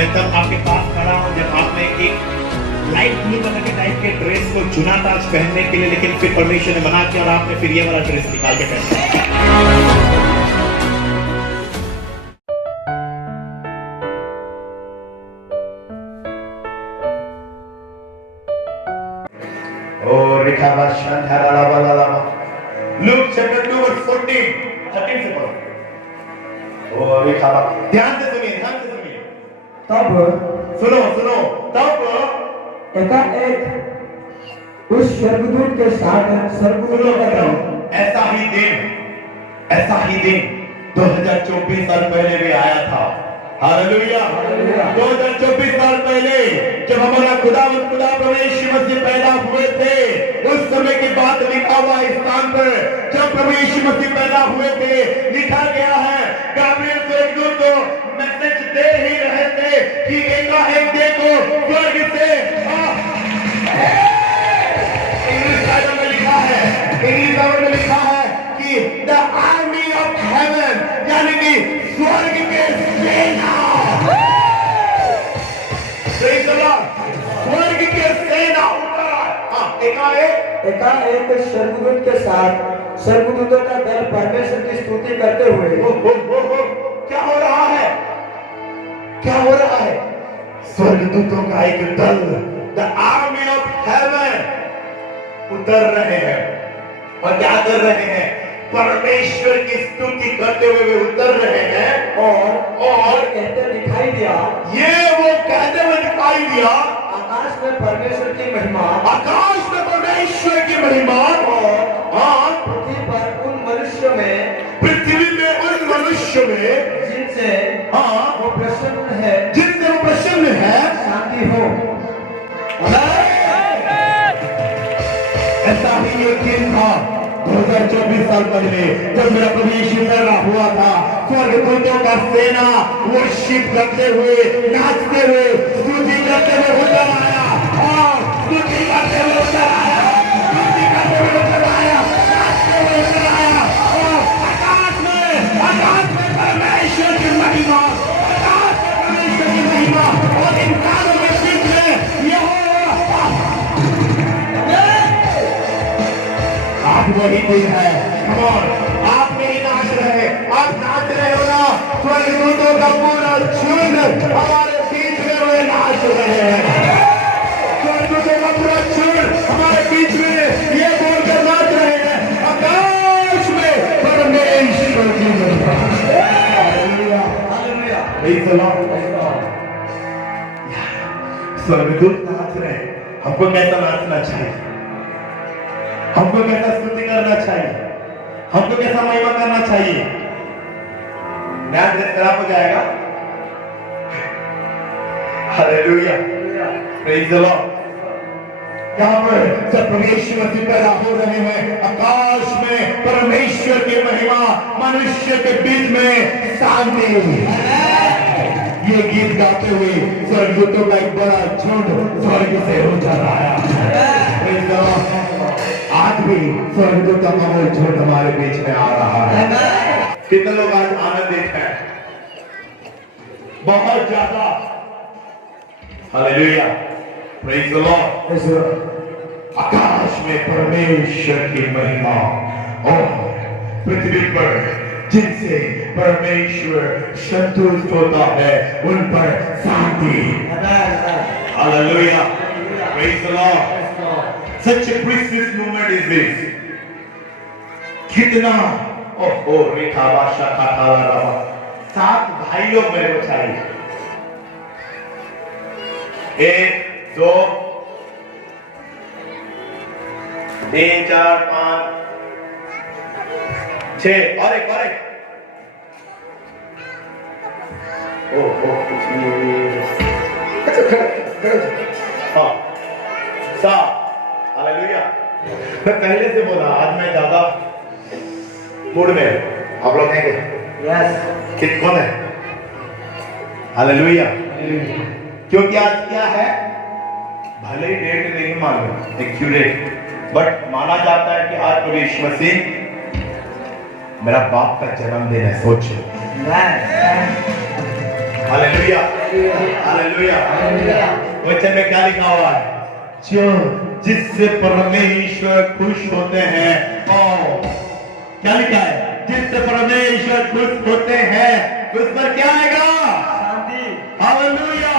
मैं तब आपके पास खड़ा हूं जब आपने एक लाइट ब्लू कलर के टाइप के ड्रेस को चुना था आज पहनने के लिए, लेकिन फिर परमेश्वर ने मना किया और आपने फिर ये वाला ड्रेस निकाल के पहना। Luke chapter 2 verse 14 13 से पढ़ो। ध्यान से सुनिए। तब सुनो तब एकाएक उस स्वर्गदूत के साथ स्वर्गदूतों का दल ऐसा ही दिन 2024 साल पहले भी आया था। हालेलुया। 2024 साल पहले जब हमारा खुदा प्रभु यीशु मसीह पैदा हुए थे, उस समय की बात लिखा हुआ इस स्थान पर जब प्रभु यीशु मसीह पैदा हुए थे, लिखा गया है गाब्रिएल स्वर्गदूत को मैसेज दे ही रहे थे कि एकाएक देखो स्वर्ग से इंग्लिश बाइबल में लिखा है कि द आर्मी ऑफ हेवन, यानी कि स्वर्ग के सेना, स्वर्ग के सेना एकाएक स्वर्गदूत के साथ स्वर्गदूतों का दल परमेश्वर की स्तुति करते हुए क्या हो रहा है? स्वर्गदूतों का एक दल, द आर्मी ऑफ हेवन उतर रहे हैं और क्या कर रहे हैं? परमेश्वर की स्तुति करते हुए वे उतर रहे हैं और कहते दिखाई दिया, ये वो कहते हुए दिखाई दिया आकाश में परमेश्वर की महिमा और पृथ्वी पर उन मनुष्यों में पृथ्वी में उन मनुष्य में जिनसे वो प्रसन्न है शांति हो। ऐसा ही एक दिन था 2024 साल पहले जब मेरा प्रभु यीशु पैदा हुआ था। स्वर्गदूतों का सेना वर्शिप करते हुए, नाचते हुए, स्तुति करते हुए उतर आया और स्तुति करते हुए उतर आया, नाचते हुए उतर आया और आकाश में परमेश्वर की महिमा, और इंसानों के बीच में यहोवा। आज वही दिन है। आप नहीं नाच रहे, आप नाच रहे हो ना। स्वर्गदूतों का पूरा झुंड हमारे बीच में वे नाच रहे हैं। स्वर्गदूतों का पूरा झुंड हमारे बीच में ये बोलकर नाच रहे हैं, आकाश में परमेश्वर की महिमा। स्वर्गदूत नाच रहे हैं, हमको कैसा नाचना चाहिए? हमको कैसा स्तुति करना चाहिए? हमको कैसा महिमा करना चाहिए? नया ड्रेस खराब हो जाएगा। Hallelujah, praise the Lord. यहाँ पर जब परमेश्वर मसीह पैदा हो रहे हैं, आकाश में परमेश्वर की महिमा, मनुष्य के बीच में शांति। ये गीत गाते हुए स्वर्गदूतों का एक बड़ा झुंड स्वर्ग से उतर आया। Praise the Lord. आज भी स्वर्गदूतों का वो झुंड हमारे बीच में आ रहा है। कितने लोग आज आनंदित हैं? बहुत ज्यादा। Hallelujah, praise the lord. आकाश में परमेश्वर की महिमा और पृथ्वी पर जिनसे परमेश्वर संतुष्ट होता है उन पर शांति। Hallelujah, praise the lord. Such a precious moment is this. कितना रेखा बादशाह खाला रहा। 7 भाई लोग मेरे को चाहिए। 1 2 3 4 5 6 और एक हाँ 7। हालेलुया। मैं पहले से बोला, आज मैं ज्यादा मूड में। आप लोग हैं क्या? यस। कौन है? हालेलुया। क्योंकि आज क्या है, भले ही डेट नहीं मालूम एक्यूरेट, बट माना जाता है कि आज प्रभु यीशु मसीह मेरा बाप का जन्मदिन है। सोचो, हालेलुया, हालेलुया। वचन में क्या लिखा हुआ है? जो जिससे परमेश्वर खुश होते हैं, और क्या लिखा है? जिससे परमेश्वर खुश होते हैं उस पर क्या आएगा? शांति। हालेलुया।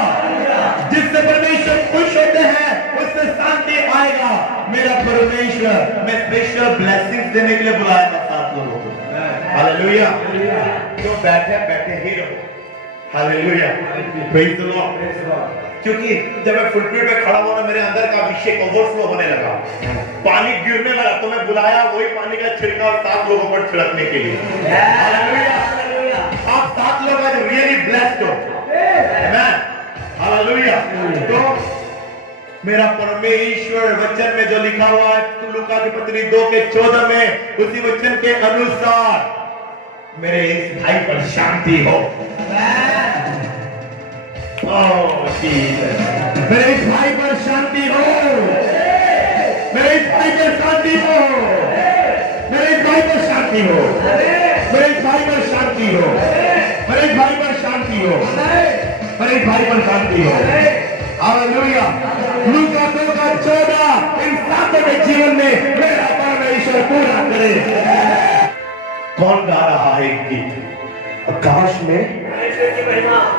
जिससे परमेश्वर खुश होते हैं उससे शांति आएगा। मेरा परमेश्वर मैं स्पेशल ब्लेसिंग्स देने के लिए बुलाया था 7 लोगों को। हालेलुया। तो बैठे बैठे ही रहो। Hallelujah, praise the Lord. क्योंकि जब मैं फुटप्रिंट पे खड़ा हुआ ना, मेरे अंदर का अभिषेक ओवरफ्लो होने लगा, पानी गिरने लगा, तो मैं बुलाया वही पानी का छिड़काव 7 लोगों पर छिड़कने के लिए। हालेलुया। आप 7 लोग आज रियली ब्लेस्ड हो। आमेन, हालेलुया। तो मेरा परमेश्वर वचन में जो लिखा हुआ है लूका की पत्री 2:14 में, उसी वचन के अनुसार मेरे इस भाई पर शांति हो। मेरे इस भाई पर शांति हो। मेरे इस भाई पर शांति हो। मेरे इस भाई पर शांति हो। मेरे इस भाई पर शांति हो। मेरे इस भाई पर शांति हो। मेरे इस भाई पर शांति हो। हालेलुया। लूका 2:14 इन सातों के जीवन में मेरा परमेश्वर पूरा करे। कौन गा रहा है एक गीत? आकाश में,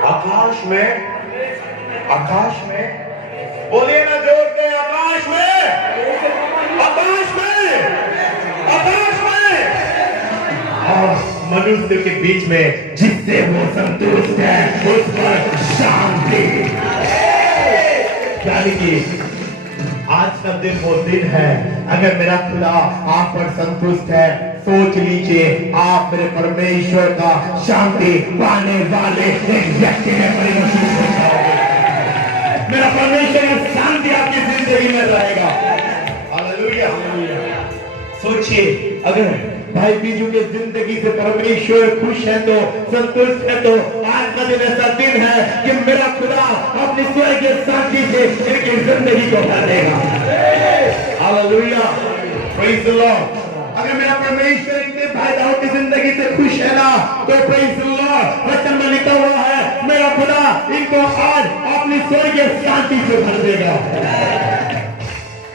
आकाश में, आकाश में, बोलिए ना जोर से, आकाश में, आकाश में, आकाश में। और मनुष्य के बीच में जिससे वो संतुष्ट है उस पर शांति। यानी कि आज का दिन वो दिन है, अगर मेरा खुदा आप पर संतुष्ट है, सोच लीजिए आप मेरे परमेश्वर का शांति पाने वाले एक व्यक्ति में परिवर्तित हो जाओगे। मेरा परमेश्वर का शांति आपकी जिंदगी में रहेगा। हालेलुया। सोचिए, अगर भाई बीजू के जिंदगी से परमेश्वर खुश है तो, संतुष्ट है तो, आज का दिन ऐसा दिन है कि मेरा खुदा अपनी स्वर्गीय शांति से इनकी जिंदगी को भर देगा। Hallelujah, praise the Lord. अगर मेरा परमेश्वर इनके भाइयों की जिंदगी से खुश है ना, तो प्रेज द लॉर्ड। वचन में लिखा हुआ है मेरा खुदा इनको आज अपनी स्वर्गीय शांति से भर देगा।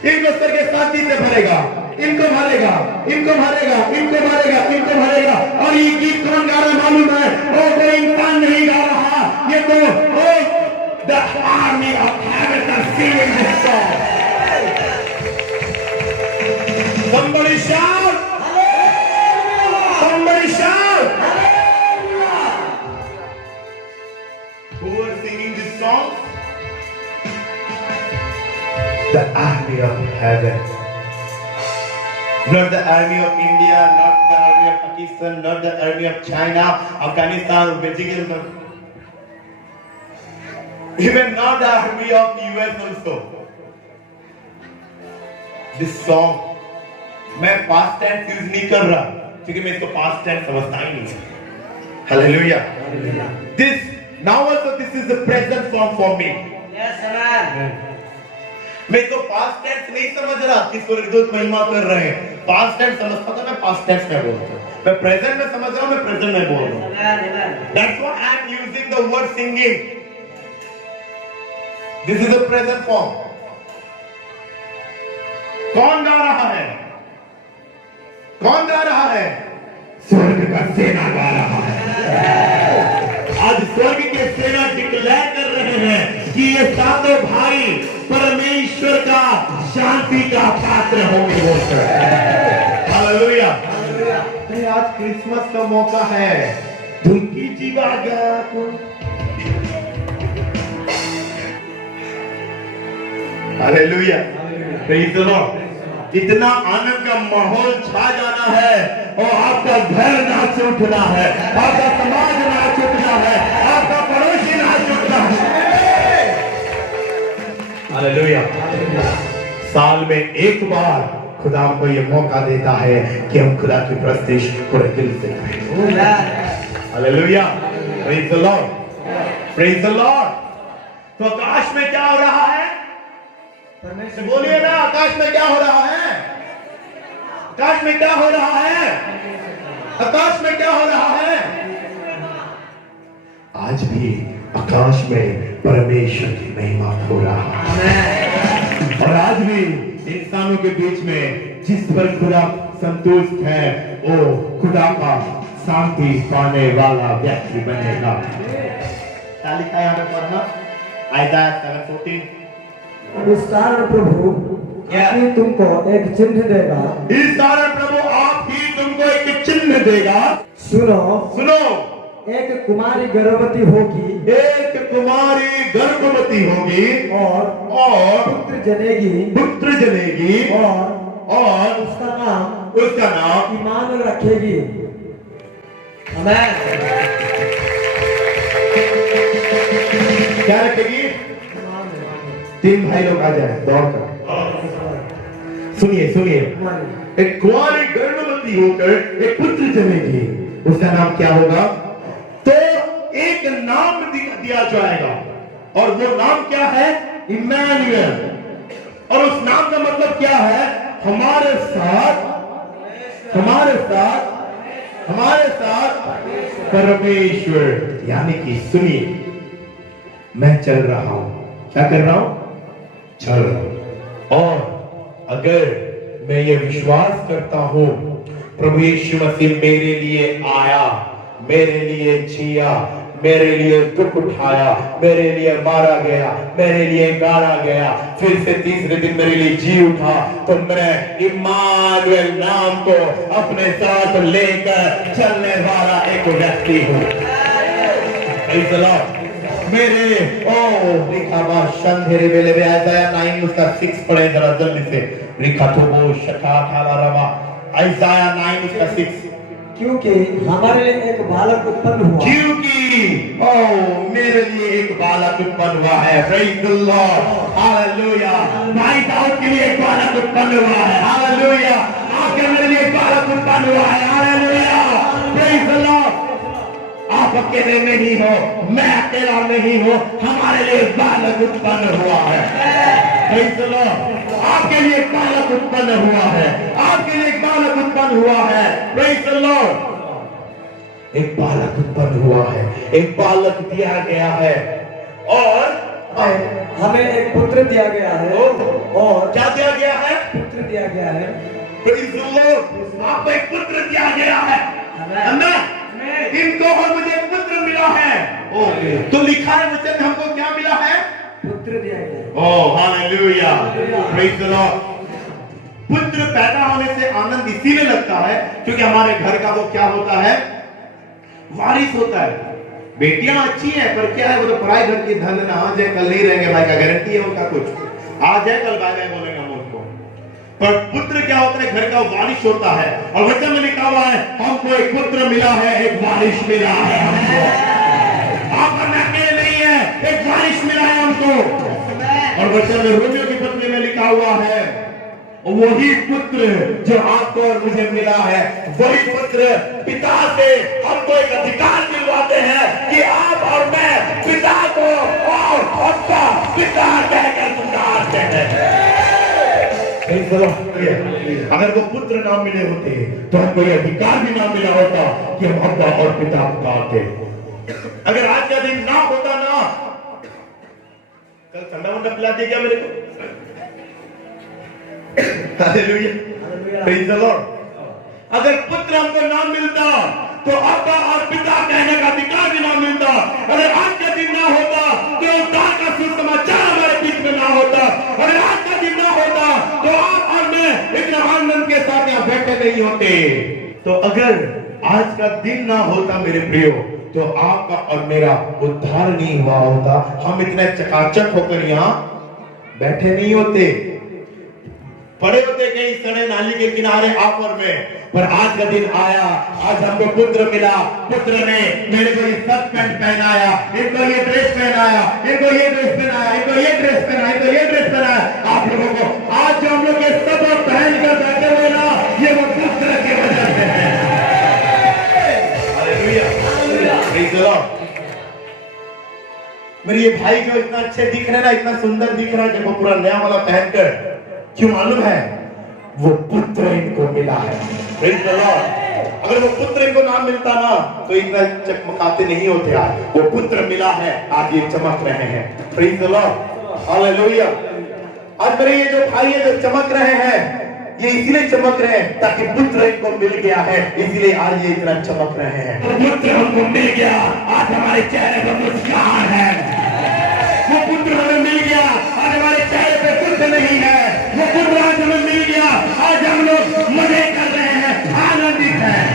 इनको स्वर्गीय शांति से भरेगा, इनको भरेगा, इनको भरेगा, इनको भरेगा, इनको भरेगा। और ये गीत कौन गा रहा है मालूम है? वो कोई इंसान नहीं गा रहा, ये तो the army of heaven are singing this song. Somebody shout! Somebody shout! Who are singing this song? The army of heaven. Not the army of India, not the army of Pakistan, not the army of China, Afghanistan, Uzbekistan. Even not the army of US also. This song, मैं past tense use नहीं कर रहा, क्योंकि मैं इसको past tense समझता ही नहीं। Hallelujah. This now also this is the present form for me. Yes, amen. मैं इसको पास्ट टेंस नहीं समझ रहा कि स्वर्गदूत महिमा कर रहे हैं। पास्ट टेंस समझता था, मैं पास्ट टेंस में बोलता हूं। मैं प्रेजेंट में समझ रहा हूं, मैं प्रेजेंट में बोल रहा हूं। That's why I am using the word singing. This is the present form. कौन गा रहा है? कौन गा रहा है? स्वर्ग का सेना गा रहा है। आज स्वर्ग के सेना डिक्लेयर कर रहे हैं कि ये सातों भाई परमेश्वर का शांति का पात्र होंगे। हालेलुया। आज क्रिसमस का मौका है, धुन की जीवा गा। Hallelujah, praise the Lord. इतना आनंद का माहौल छा जाना है और आपका घर नाच उठना है, आपका समाज नाच उठना है, आपका पड़ोसी नाच उठना है। हालेलुया। साल में एक बार खुदा हमको ये मौका देता है कि हम खुदा की प्रस्तुति पूरे दिल से करें। Hallelujah, praise the Lord, praise the Lord. तो आकाश में क्या हो रहा है? बोलिए ना, आकाश में क्या हो रहा है? आकाश में क्या हो रहा है? आकाश में क्या हो रहा है? आज आज भी आकाश में परमेश्वर की महिमा हो रहा है। और आज भी इंसानों के बीच में जिस पर खुदा संतुष्ट है वो खुदा का शांति पाने वाला व्यक्ति बनेगा। क्या लिखा है यहाँ पे पढ़ना? आयदाया 7:14। इस कारण प्रभु ही तुमको एक चिन्ह देगा। इस कारण प्रभु आप ही तुमको एक चिन्ह देगा। सुनो सुनो, एक कुमारी गर्भवती होगी, एक कुमारी गर्भवती होगी और पुत्र जनेगी, और उसका नाम ईमानुएल रखेगी। आमेन। क्या रखेगी? तीन भाई लोग आ जाए दौड़कर। सुनिए सुनिए, एक कुमारी गर्भवती होकर एक पुत्र जनेगी, उसका नाम क्या होगा? तो एक नाम दिया जाएगा और वो नाम क्या है? इम्मानुएल। और उस नाम का मतलब क्या है? हमारे साथ परमेश्वर। यानी कि सुनिए, मैं चल रहा हूं, क्या कर रहा हूं? चल रहा हूं। और अगर मैं ये विश्वास करता हूं प्रभु यीशु मसीह मेरे लिए आया, मेरे लिए जिया, मेरे लिए दुख उठाया, मेरे लिए मारा गया, मेरे लिए गाड़ा गया, फिर से तीसरे दिन मेरे लिए जी उठा, तो मैं इम्मानुएल नाम को अपने साथ लेकर चलने वाला एक व्यक्ति हूँ। मेरे रिखाबा शंधेरे बेले में आयदाया 9 उसका 6 पढ़े जरा जल्दी से। रिखाथोबो शठा ठाला रवा, आयदाया 9 उसका 6। क्योंकि हमारे लिए एक बालक उत्पन्न हुआ, मेरे लिए एक बालक उत्पन्न हुआ है। Praise the Lord, hallelujah. भाई दाऊद के लिए एक बालक उत्पन्न हुआ है, हालेलुया। आपके मेरे लिए एक बालक उत्पन्न हुआ है, हालेलुया। Praise the Lord. आप अकेले नहीं हो, मैं अकेला नहीं हूँ, हमारे लिए एक बालक उत्पन्न हुआ है। Praise the Lord. आपके लिए एक बालक उत्पन्न हुआ है, आपके लिए एक बालक उत्पन्न हुआ है। Praise the Lord. एक बालक उत्पन्न हुआ है, एक बालक दिया गया है और हमें एक पुत्र दिया गया है। और क्या दिया गया है? पुत्र दिया गया है। Praise the Lord. आपको एक पुत्र दिया गया है। आमीन। इनको और मुझे पुत्र मिला है। ओके, तो लिखा है वचन में हमको क्या मिला है? पुत्र दिया गया। Oh hallelujah, praise the Lord. पुत्र पैदा होने से आनंद इसीलिए लगता है क्योंकि हमारे घर का वो क्या होता है? वारिस होता है। बेटियां अच्छी हैं पर क्या है, वो तो पराई घर की धन ना, आज है कल नहीं रहेंगे भाई का गारंटी है उनका कुछ। आज है कल बाय बाय बोलेंगे हम उनको। पर पुत्र क्या होता है? घर का वारिस होता है। और वचन में लिखा हुआ है हमको एक पुत्र मिला है, एक वारिस मिला है हमको। आप अकेले नहीं है, एक वारिस मिला है हमको। और वचन में रोमियो की पत्री में लिखा हुआ है वही पुत्र जो आपको और मुझे मिला है, वही पुत्र पिता से हमको एक अधिकार दिलवाते हैं कि आप और मैं पिता को और अपना पिता कहकर पुकारते हैं। अगर वो पुत्र ना मिले होते तो हमको ये अधिकार भी ना मिला होता कि हम अब्बा और पिता पुकारते। अगर आज का दिन ना होता ना, कल ठंडा वंडा पिला दिया क्या मेरे को? Hallelujah, praise the Lord. अगर पुत्र हमको ना मिलता तो अब्बा और पिता कहने का अधिकार भी ना मिलता। अगर आज का दिन ना होता तो उद्धार का सुसमाचार हमारे बीच में ना होता। अगर आज का दिन ना होता तो आप और मैं इतना आनंद के साथ यहाँ बैठे नहीं होते। तो अगर आज का दिन ना होता मेरे प्रियो, तो आपका और मेरा उद्धार नहीं हुआ होता, हम इतने चकाचक होकर यहाँ बैठे नहीं होते, पड़े होते कहीं सड़े नाली के किनारे आप और मैं। पर आज का दिन आया, आज हमको पुत्र मिला। पुत्र ने मेरे को ये शर्ट पैंट पहनाया, इनको ये ड्रेस पहनाया, इनको ये ड्रेस पहनाया, इनको ये ड्रेस पहनाया, इनको ये ड्रेस पहनाया। आप लोगों को आज जो हम लोग ये सब पहन कर बैठे हुए ना, ये वो पुत्र की वजह से है। Hallelujah, praise the Lord. मेरे ये भाई जो इतना अच्छे दिख रहे ना, इतना सुंदर दिख रहा है, देखो पूरा नया वाला पहनकर, क्यों मालूम है? वो पुत्र इनको मिला है। Praise the Lord. अगर वो पुत्र इनको नाम मिलता ना तो इतना चमकाते नहीं होते। आज वो पुत्र मिला है, आज ये चमक रहे हैं। Praise the Lord, hallelujah. आज मेरे ये जो भाई है जो चमक रहे हैं, ये इसलिए चमक रहे हैं ताकि पुत्र इनको मिल गया है, इसलिए आज ये इतना चमक रहे हैं। पुत्र हमको मिल गया, आज हमारे चेहरे पर मुस्कान है। वो पुत्र हमें मिल गया, आज हमारे चेहरे पे कुछ नहीं है। वो पुत्र आज हमें मिल गया, आज हम लोग मजे कर रहे हैं, आनंदित हैं।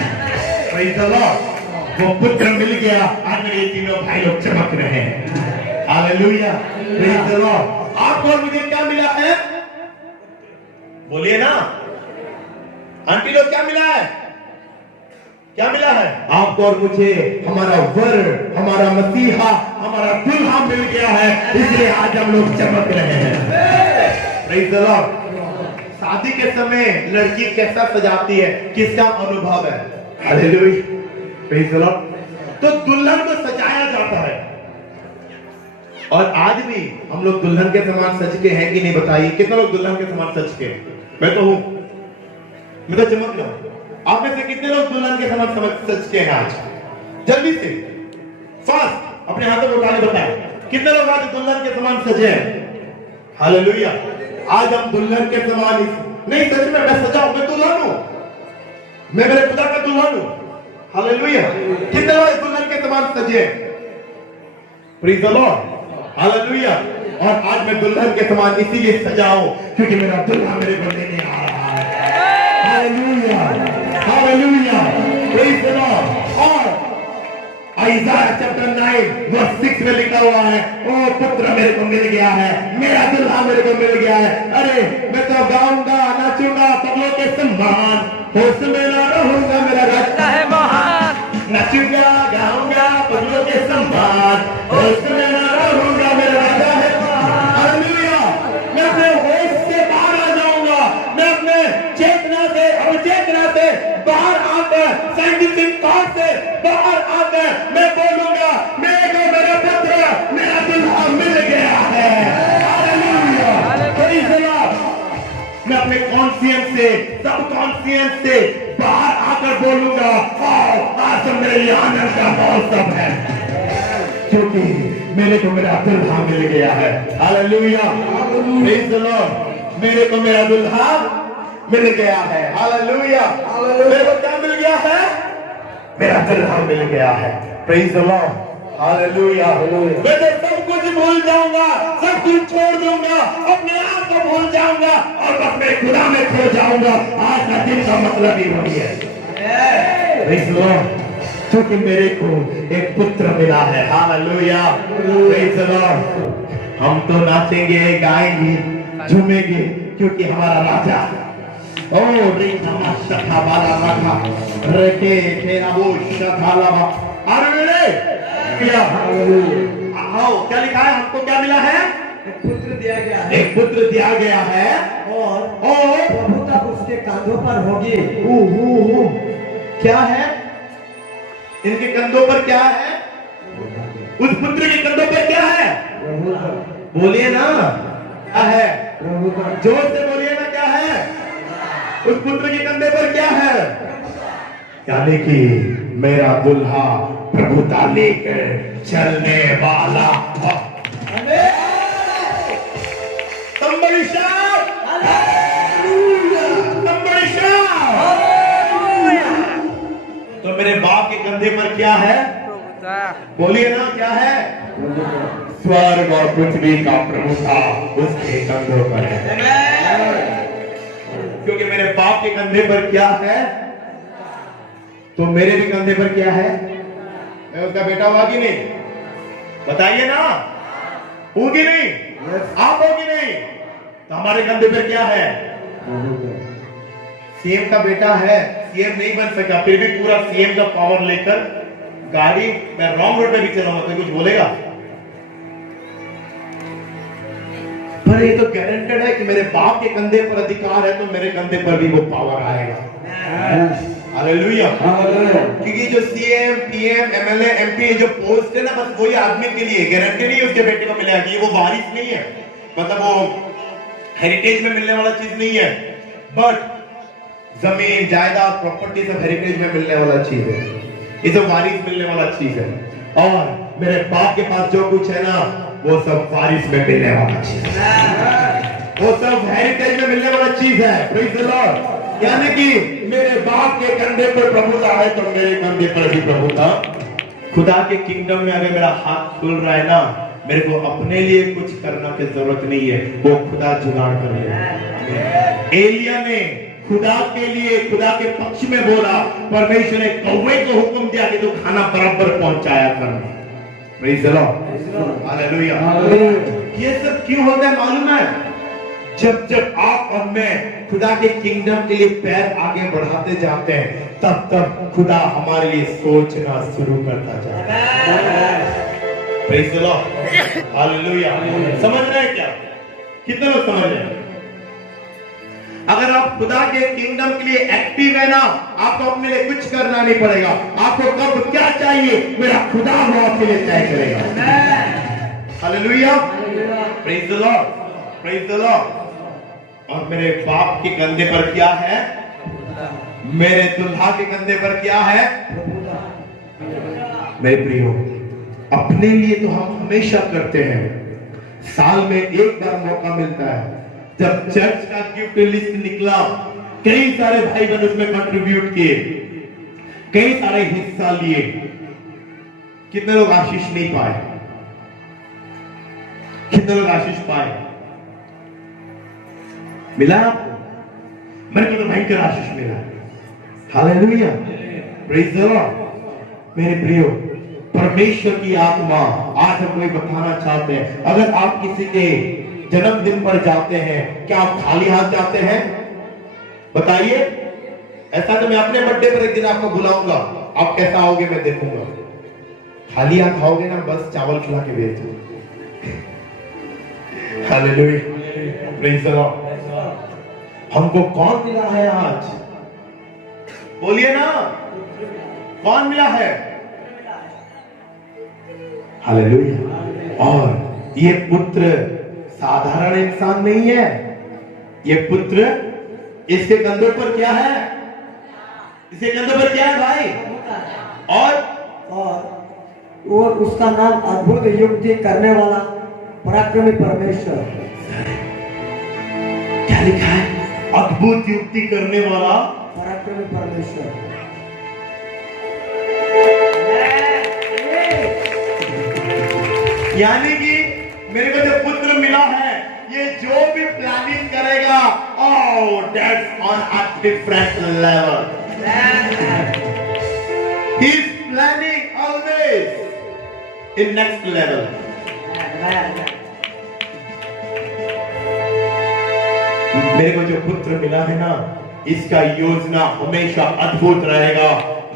प्रेज द लॉर्ड, वो पुत्र मिल गया, आज मेरे तीनों भाई लोग चमक रहे हैं। Hallelujah, praise the Lord. आपको और मुझे क्या मिला है? बोलिए ना आंटी लोग, क्या मिला है? क्या मिला है आपको और मुझे? हमारा वर, हमारा मसीहा, हमारा दुल्हा मिल गया है, इसलिए आज हम लोग चमक रहे हैं। Praise the Lord. शादी के समय लड़की कैसा सजाती है, किसका अनुभव है? Hallelujah, praise the Lord. तो दुल्हन को सजाया जाता है, और आज भी हम लोग दुल्हन के समान सज के हैं कि नहीं? बताइए, कितने लोग दुल्हन के समान सज के? मैं तो हूं, मैं तो चमक रहा हूं। आप में से कितने लोग दुल्हन के समान सज के हैं? आज जल्दी से फास्ट अपने हाथों को उठा के बताएं, कितने लोग आज दुल्हन के समान सजे हैं? हालेलुया। आज हम दुल्हन के समान नहीं, सच में मैं सजा हूं, मैं दुल्हन हूं, मैं मेरे पिता का दुल्हन हूं। हालेलुया। कितने लोग दुल्हन के समान सजे हैं? Praise the Lord, hallelujah. और आज मैं दुल्हन के समान इसीलिए सजा हूं क्योंकि मेरा दुल्हा मेरे को लेने आ रहा है। Hallelujah, hallelujah, praise the Lord. और आइज़ाया चैप्टर 9 वर्स 6 में लिखा हुआ है, ओ पुत्र मेरे को मिल गया है, मेरा दुल्हा मेरे को मिल गया है। अरे मैं तो गाऊंगा, नाचूंगा सब लोग के सम्मान, होश में ना रहूंगा, मेरा रास्ता है महान। नाचूंगा, गाऊंगा सब लोग के सम्मान, होश में ना रहूंगा, मेरा राजा है महान। हालेलुया। मैं अपने होश से बाहर आ जाऊंगा, मैं अपने चेतना से, अवचेतना से बाहर आकर, साइंटिफिक थॉट से बाहर आकर मैं बोलूंगा, मेरे को मेरा पुत्र, मेरा दुल्हा मिल गया है। Hallelujah, praise the Lord. मैं अपने कॉन्शियंस से, सब कॉन्शियंस से बाहर आकर बोलूंगा, आओ आज तो मेरे लिए आनंद का मौसम है, क्योंकि मेरे को मेरा दुल्हा मिल गया है। Hallelujah, praise the Lord. मेरे को मेरा दुल्हा मिल गया है। हालेलुया, मेरे को क्या मिल गया है? मेरा दुल्हा मिल गया है। Praise the Lord, hallelujah. मैं तो सब कुछ भूल जाऊंगा, सब कुछ छोड़ दूंगा, अपने आप को भूल जाऊंगा और बस मैं खुदा में खो जाऊंगा। आज का दिन का मतलब ही वही है। प्रेज द लॉर्ड, क्योंकि मेरे को एक पुत्र मिला है। Hallelujah, praise the Lord. हम तो नाचेंगे, गाएंगे, झूमेंगे, क्योंकि हमारा राजा, ओ रे नमस्कार बाला राखा रखे तेरा वो शतालावा। अरे क्या आओ, क्या लिखा है? हमको क्या मिला है? एक पुत्र दिया गया है, एक पुत्र दिया गया है, और प्रभुता उसके कांधों पर होगी। क्या है इनके कंधों पर? क्या है उस पुत्र के कंधों पर? क्या है? बोलिए ना, क्या है? जोर से बोलिए ना, क्या है उस पुत्र के कंधे पर? क्या है? यानी कि मेरा दुल्हा प्रभुता लेकर चलने वाला। तो मेरे बाप के कंधे पर क्या है? बोलिए ना, क्या है? स्वर्ग और पृथ्वी का प्रभुता उसके कंधों पर है। क्योंकि मेरे बाप के कंधे पर क्या है, तो मेरे भी कंधे पर क्या है? मैं उसका बेटा हुआ कि नहीं? बताइए ना, हूं कि नहीं? आप हो कि नहीं? तो हमारे कंधे पर क्या है? सीएम का बेटा है, सीएम नहीं बन सका, फिर भी पूरा सीएम का पावर लेकर गाड़ी, मैं रॉन्ग रोड पे भी चलाऊंगा तो कुछ बोलेगा? पर ये तो गारंटेड है कि मेरे बाप के कंधे पर अधिकार है, तो मेरे कंधे पर भी वो पावर आएगा। हालेलुया। क्योंकि जो सीएम, पीएम, एमएलए, एमपी जो पोस्ट है ना, बस वही आदमी के लिए, गारंटी नहीं उसके बेटे को मिलेगा। ये वो वारिस नहीं है, मतलब वो हेरिटेज में मिलने वाला चीज नहीं है। बट जमीन जायदाद प्रॉपर्टी सब हेरिटेज में मिलने वाला चीज है, ये सब वारिस मिलने वाला चीज है। और मेरे बाप के पास जो कुछ है ना वो सब वारिस में मिलने वाला चीज है, वो सब हेरिटेज में मिलने वाला चीज है। Praise the Lord. यानी कि मेरे बाप के कंधे पर प्रभुता है तो मेरे कंधे पर भी प्रभुता। खुदा के किंगडम में अगर मेरा हाथ खुल रहा है ना, मेरे को अपने लिए कुछ करना की जरूरत नहीं है, वो खुदा जुगाड़ कर लेगा। एलिया ने खुदा के लिए, खुदा के पक्ष में बोला, परमेश्वर ने कौवे को हुक्म दिया कि तू खाना बराबर पहुंचाया करना। Praise the Lord, hallelujah. ये सब क्यों होता है मालूम है? जब जब आप और मैं खुदा के किंगडम के लिए पैर आगे बढ़ाते जाते हैं, तब तब खुदा हमारे लिए सोचना शुरू करता जाता है। Praise the Lord, hallelujah. समझ रहे हैं क्या? कितने लोग समझ रहे हैं? अगर आप खुदा के किंगडम के लिए एक्टिव है ना, आपको अपने लिए कुछ करना नहीं पड़ेगा। आपको कब क्या चाहिए, मेरा खुदा वो आपके लिए तय करेगा। Hallelujah, praise the Lord, praise the Lord. और मेरे बाप के कंधे पर क्या है? मेरे दुल्हा के कंधे पर क्या है? मेरे प्रियो, अपने लिए तो हम हमेशा करते हैं। साल में एक बार मौका मिलता है, जब चर्च का गिफ्ट लिस्ट निकला, कई सारे भाई बहन उसमें कंट्रीब्यूट किए, कई सारे हिस्सा लिए। कितने लोग आशीष नहीं पाए? कितने लोग आशीष पाए? मिला आपको? मेरे को तो भयंकर आशीष मिला। Hallelujah, praise the Lord. मेरे प्रियो, परमेश्वर की आत्मा आज हम कोई बताना चाहते हैं, अगर आप किसी के जन्मदिन पर जाते हैं, क्या आप खाली हाथ जाते हैं? बताइए। ऐसा तो मैं अपने बर्थडे पर एक दिन आपको बुलाऊंगा, आप कैसा आओगे मैं देखूंगा। खाली हाथ आओगे ना, बस चावल खिला के भेज दो। Hallelujah, praise the Lord. हमको कौन मिला है आज? बोलिए ना, कौन मिला है? हालेलुया। और ये पुत्र साधारण इंसान नहीं है, ये पुत्र, इसके कंधों पर क्या है? इसके कंधों पर क्या है भाई? और उसका नाम अद्भुत युक्ति करने वाला पराक्रमी परमेश्वर। क्या लिखा है? अद्भुत युक्ति करने वाला पराक्रमी परमेश्वर। यानी कि मेरे को जो पुत्र मिला है, ये जो भी प्लानिंग करेगा, oh that's on a different level. He's planning always in next level. मेरे को जो पुत्र मिला है ना, इसका योजना हमेशा अद्भुत रहेगा,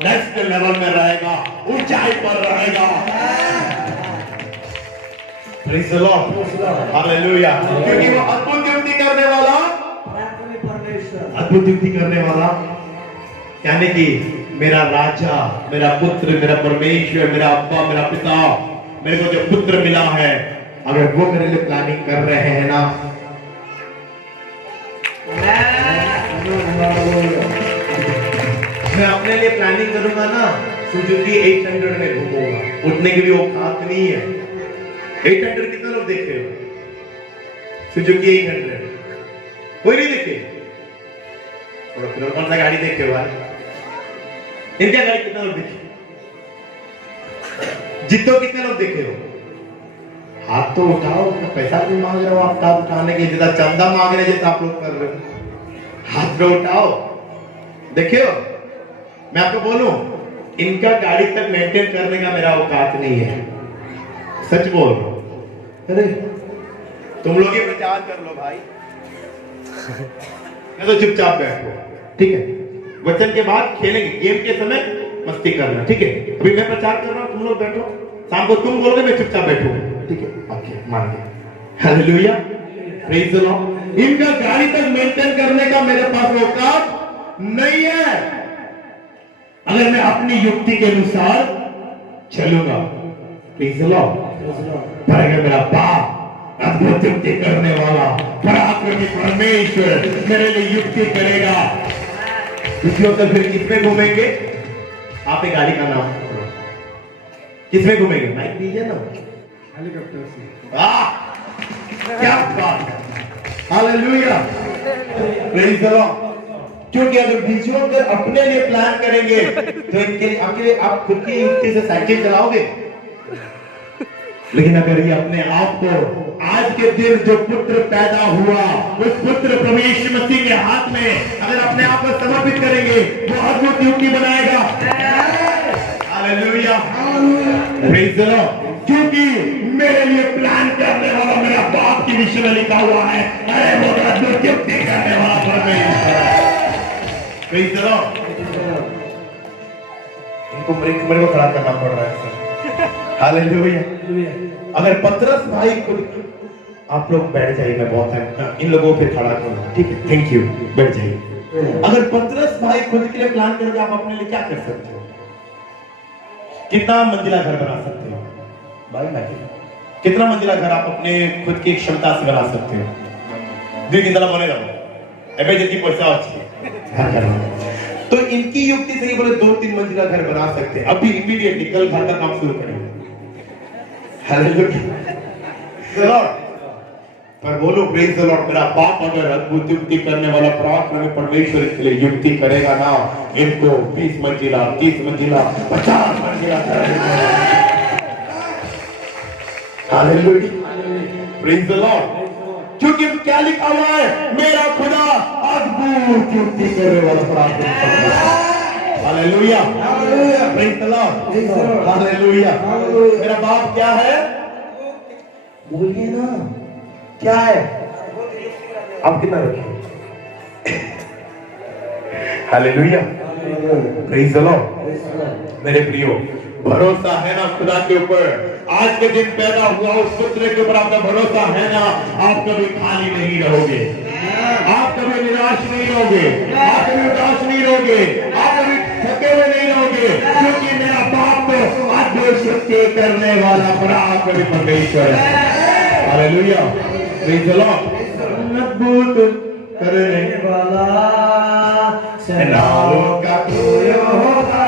नेक्स्ट लेवल में रहेगा, ऊंचाई पर रहेगा। Praise the Lord. Hallelujah. क्योंकि वो अद्भुत युक्ति करने वाला, अद्भुत युक्ति करने वाला, यानी कि मेरा राजा, मेरा पुत्र, मेरा परमेश्वर, मेरा अब्बा, मेरा पिता, मेरे को जो पुत्र मिला है, अगर वो मेरे लिए प्लानिंग कर रहे हैं ना, मैं अपने लिए प्लानिंग करूंगा ना, सुजुकी 800 में घूमूंगा, उठने की भी औकात नहीं है। 800 कितने लोग देखे हो? सुजुकी 800 कोई नहीं देखे? और फिर कौन सा गाड़ी देखे हो भाई? इंडिया गाड़ी कितना लोग देखे? जितो कितने लोग देखे हो? हाथ तो उठाओ, तो पैसा भी मांग रहे हो आप, हाथ उठाने के जितना चंदा मांग रहे जैसा आप लोग कर रहे हो, हाथ तो उठाओ। देखे हो? मैं आपको बोलूं, इनका गाड़ी तक मेंटेन करने का मेरा औकात नहीं है, सच बोल रहा हूं। अरे तुम लोग ही प्रचार कर लो भाई, मैं तो चुपचाप बैठो, ठीक है? वचन के बाद खेलेंगे, गेम के समय मस्ती करना, ठीक है? अभी मैं प्रचार कर रहा हूं, तुम लोग बैठो, शाम को तुम बोलोगे, मैं चुपचाप बैठूंगा, ठीक है? ओके, मान गए। Hallelujah, praise the Lord. इनका गाड़ी तक मेंटेन करने का मेरे पास औकात नहीं है, अगर मैं अपनी युक्ति के अनुसार चलूंगा। Praise the Lord. पर अगर मेरा बाप अद्भुत युक्ति करने वाला पराक्रमी परमेश्वर मेरे लिए युक्ति करेगा, दूसरी ओर से फिर किसमें घूमेंगे? आपने गाड़ी का नाम किसमें घूमेंगे? माइक दीजिए ना। हेलीकॉप्टर से। क्या बात है, हालेलुया, प्रेज़ द लॉर्ड। क्योंकि अगर बीचों कर अपने लिए प्लान करेंगे तो इनके आपके आप खुद की युक्ति से साइकिल चलाओगे, लेकिन अगर ये अपने आप को आज के दिन जो पुत्र पैदा हुआ उस पुत्र प्रभु यीशु मसीह के हाथ में अगर अपने आप को समर्पित करेंगे, वो अद्भुत युक्ति बनाएगा। Hallelujah, praise the Lord. क्योंकि मेरे लिए प्लान करने वाला मेरा बाप की विषय में लिखा हुआ है, अरे वो अद्भुत युक्ति करने वाला परमेश्वर है। Praise the Lord. इनको मेरे को खड़ा करना पड़ रहा है सर। हालेलुया। अगर पतरस भाई खुद, आप लोग बैठ जाइए, मैं बहुत टाइम इन लोगों पे खड़ा करूंगा, ठीक है? थैंक यू, बैठ जाइए। अगर पतरस भाई खुद के लिए प्लान करोगे, आप अपने लिए क्या कर सकते हो? कितना मंजिला घर बना सकते हो भाई? कितना मंजिला घर आप अपने खुद की क्षमता से बना सकते हो? दुई तीन तला बने रहो एबे जितनी पैसा अच्छी। तो इनकी युक्ति से ये बोले 2-3 मंजिला घर बना सकते हैं। अभी इमीडिएटली कल घर का काम शुरू करेंगे। हालेलुया। पर बोलो प्रेज़ द लॉर्ड। मेरा बाप अगर अद्भुत युक्ति करने वाला प्रार्थना में परमेश्वर के लिए युक्ति करेगा ना, इनको 20 मंजिला, 30 मंजिला, 50 मंजिला हालेलुया, प्रेज़ द लॉर्ड। क्योंकि क्या लिखा हुआ है? मेरा खुदा अद्भुत युक्ति करने वाला प्रार्थना करता है। Hallelujah, praise the Lord, hallelujah. मेरा बाप क्या है? बोलिए ना, क्या है? आप कितना रखिए? Hallelujah, praise the Lord. मेरे प्रियो, भरोसा है ना खुदा के ऊपर? आज के दिन पैदा हुआ उस पुत्र के ऊपर आपका भरोसा है ना? आप कभी खाली नहीं रहोगे, आप कभी निराश नहीं रहोगे, आप कभी उदास नहीं रहोगे, आप कभी थके हुए नहीं रहोगे, क्योंकि मेरा बाप तो अद्भुत शक्ति करने वाला बड़ा कभी परमेश्वर है। Hallelujah, praise the Lord. अद्भुत करने वाला सेनाओं का कोई होगा।